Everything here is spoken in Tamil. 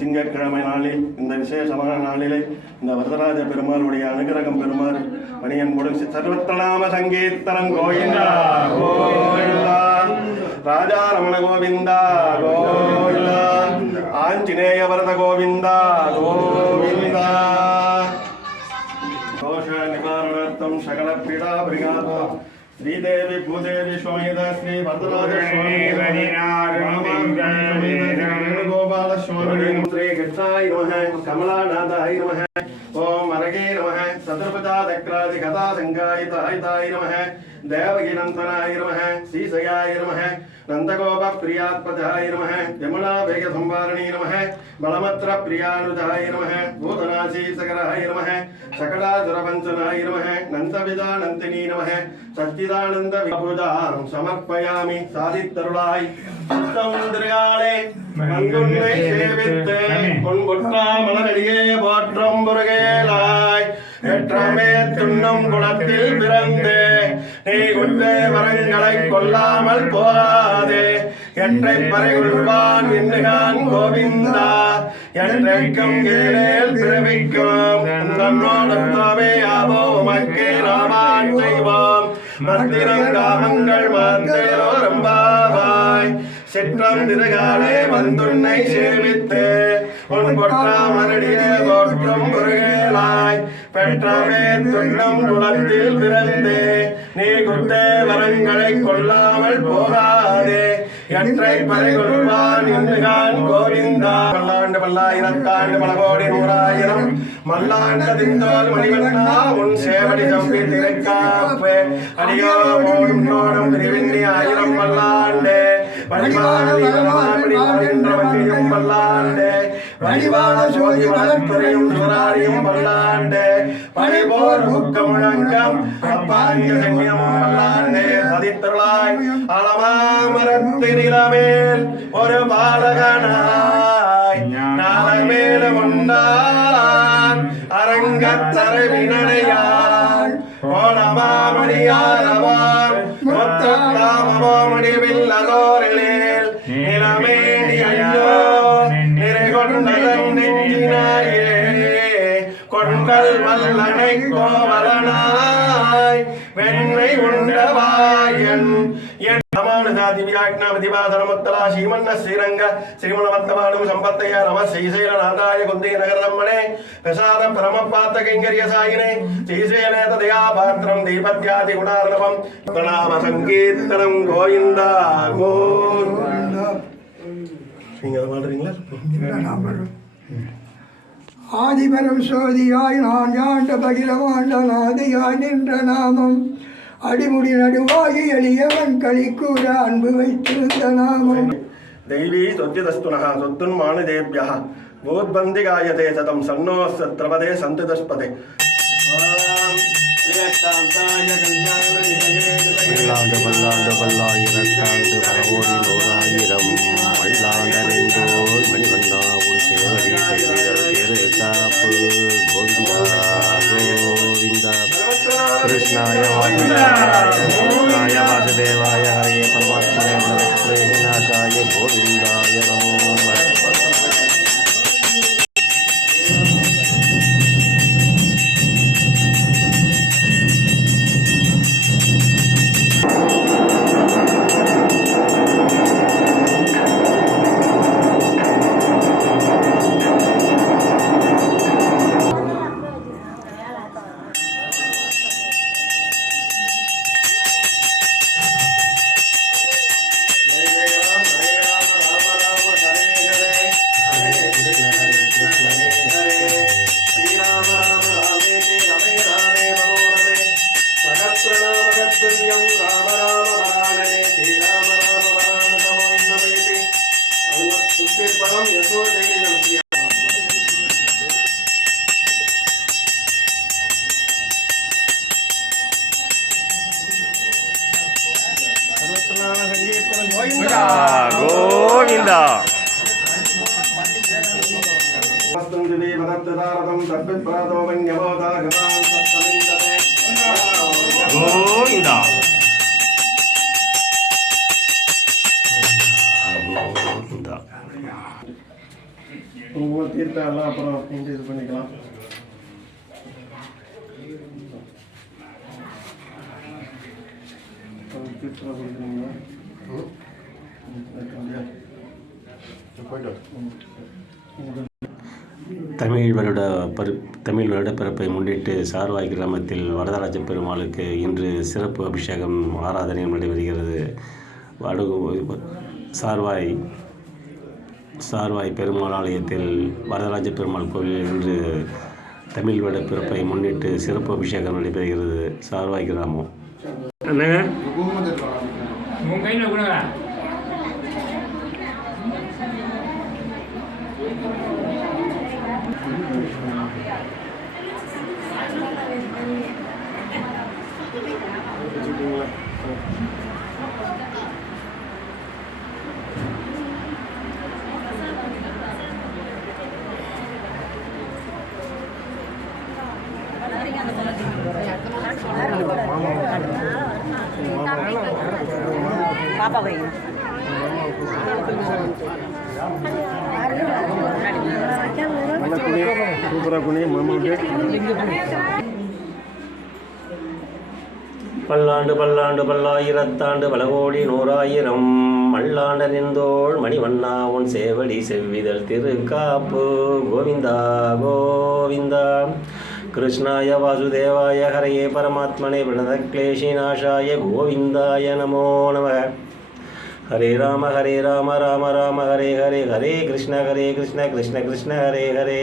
திங்கட்கிழமை நாளில் இந்த விசேஷமான நாளிலே இந்த வரதராஜ பெருமாளுடைய அனுகிரகம் பெருமாறு மணியன் முடுசி சர்வத்தநாம சங்கீர்த்தனம் கோவிந்தா கோவிந்தா ராஜா ரமண கோவிந்தா கோவிந்தா ஆஞ்சநேய வரத கோவிந்தா கோவிந்தா दोष निवारणार्थं सकल पीड़ा परिहारार्थं श्रीदेवी भूदेवी स्वामीदा श्री वरदराज स्वामी गोपाल स्वामी श्री कृष्णाय नमः कमलानाथाय नमः ओम अरगे नमः शत्रुपदा दक्रादि कथा संगायिताय नमः देवकी नंदनाय नमः श्रीशयाय नमः नंदगोप प्रियात्पदाय नमः यमुना वेग संवारणी नमः बलमत्र प्रियानुजाय नमः भूतनाशी सकराय नमः सकलासुरपंचनाय नमः नंदविदानंदिनी नमः सच्चिदानंद विभूजां समर्पयामि सादितरुलाय सौंदर्याले மங்குன்னை சேவித்து பொன்பொற்றா மலரடியே போற்றும் முருகேலாய் ஏற்றமே துண்ணும் குளத்தில் பிறந்து நீ கொண்ட வரங்களை கொல்லாமல் போகாதே எற்றை பறைகொள்வான் என்னுகான் கோவிந்தா என்றைக்கும் கீழேல் பிறவிக்கும் தன்னோடத்தாமே ஆவோ உமக்கே நாமான் செய்வோம் மத்திரம் காமங்கள் மாத்தேரோ ரம்பாவாய் சிற்றம் திருகாலே வந்துன்னை சேவித்து உன் பொற்றாமரடியே போற்றும் முருகேலாய் பெற்றவே துண்ணும் குளத்தில் பிறந்து நீ குத்தே வரங்களை கொள்ளாமல் போகாதே எற்றை பறை கொள்வான் என்னுகான் கோவிந்தா பல்லாண்டு பல்லாயிரத்தாண்டு பல கோடி நூறாயிரம் மல்லாண்ட திந்தோல் மணிவண்ணா உன் சேவடி தம்பி திரைக்காப்பு அடியோ போடும் விரிவின்னி ஆயிரம் பல்லாண்டு வழிவான பல்லாண்டு வழிவான சோதி வளர்த்துறையும் சுராரியும் பல்லாண்டு பணிபோர் முக்க முழங்கம் அப்பாங்க சங்கியமும் பல்லாண்டு சதித்தருளாய் அளமாமரத்தினிலமேல் ஒரு பாலகனாய் நாளமேல உண்டான் அரங்கத்தரை வினடையான் ஓணமாமணியாரவான் மொத்தத்தாமமோ முடிவில் அதோரிலேல் நிலமேடி ஐயோ நிறை கொண்டதன் நெஞ்சினாயே கொண்கள் வல்லனை கோவலனாய் வெண்ணை உண்டவாயன் दिव्याज्ञापतिपाधनमुत्तला श्रीमन्न श्रीरंग श्रीमणवत्तमानं संपत्तय नमः श्रीशैलनाथाय कुन्दी नगरदम्मणे प्रसादं परमपात्र कैङ्कर्यसायिने श्रीशैलेत दयापात्रं दीपत्यादि गुणार्णवं प्रणाम संकीर्तनं गोविन्द गोविन्द நீங்க பாடுறீங்களா ஆதிபரம் சோதியாய் நான் யாண்ட பகிரவாண்டனாதியாய் நின்ற நாமம் அடிமுடி நடுவாகி எளியவன் களிக்கூற அன்பு வைத்திருந்த நாமம் தெய்வீ சொத்திதஸ்துனः சொத்துன்மானுதேभ्यः भूद्बन्धि गायते शतं सन्नो सत्रपदे सन्तुतस्पदे பல்லாண்டு பல்லாண்டு பல்லாயிரத்தாண்டு பலகோடி நூறாயிரம் மல்லாண்டனென்றோர் மணிவண்ணா உன் சேவடி செய்வீரர் திரு காப்பு கோவிந்தா கோவிந்தா கிருஷ்ணாய வாசுதேவாய வாசுதேவாய ஹரே பரமாத்மனே லக்ஷ்மணே நாசாய கோவிந்தாய நமோ நமः गोविंदा गोविंदा गोविंदा உங்கள் தீர்த்தம் எல்லாம் அப்புறம் நீங்கள் இது பண்ணிக்கலாம். தீர்த்தம் கொடுக்குறீங்களா? தமிழ் வருட பிறப்பை முன்னிட்டு சார்வாய் கிராமத்தில் வரதராஜ பெருமாளுக்கு இன்று சிறப்பு அபிஷேகம் ஆராதனையும் நடைபெறுகிறது. சார்வாய் பெருமாள் ஆலயத்தில் வரதராஜ பெருமாள் கோவிலில் இன்று தமிழ் வருட பிறப்பை முன்னிட்டு சிறப்பு அபிஷேகம் நடைபெறுகிறது. சார்வாய் கிராமம் என்னங்க பாப்பா வைங்க சூப்பராக குனி மாமாவுக்கு பல்லாண்டு பல்லாண்டு பல்லாயிரத்தாண்டு பலகோடி நூறாயிரம் மல்லாண்ட நின்றோள் மணிவண்ணா உன் சேவடி செவ்விதழ் திருக்காப்பு கோவிந்தா கோவிந்தா. கிருஷ்ணாய வாசுதேவாய ஹரயே பரமாத்மனே பிரணதக்லேஷிநாசாய கோவிந்தாய நமோ நம. ஹரே ராம ராம ராம ஹரே ஹரே ஹரே கிருஷ்ண கிருஷ்ண கிருஷ்ண கிருஷ்ண ஹரே ஹரே.